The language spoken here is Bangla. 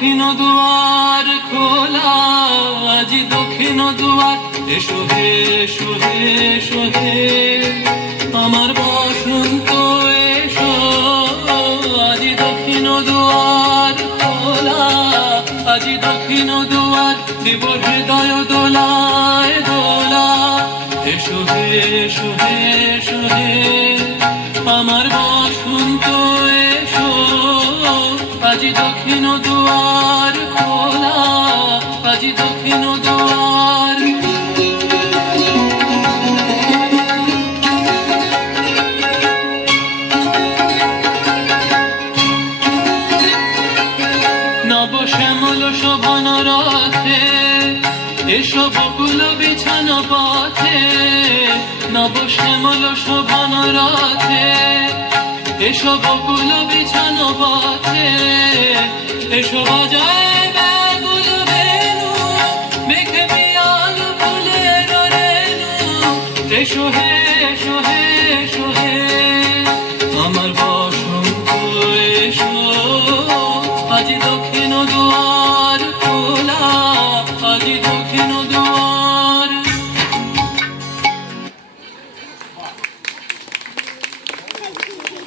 দক্ষিণ দুয়ার খোলা, আজি দক্ষিণ দুয়ার, এসো হে এসো হে এসো হে আমার বসন্ত এসো। আজি দক্ষিণ দুয়ার খোলা, আজি দক্ষিণ দুয়ার, দিব হৃদয় দোলায় দোলা। এসো হে এসো হে এসো হে আমার বসন্ত এসো। আজি দক্ষিণ দুয়ার খোলা, আজি দক্ষিণ দুয়ার। নব শ্যামল শোভন রথে এসো বকুল বিছানো পথে। নব শ্যামল শোভন রথে এসো বকুল বিছানো পথে। এসো বাজায় ব্যাকুল বেণু, মেঘে পিয়াল ফুলের রেণু। এসো হে এসো হে এসো হে আমার বসন্ত এসো। আজি দক্ষিণ দুয়ার খোলা, আজি দক্ষিণ দুয়ার।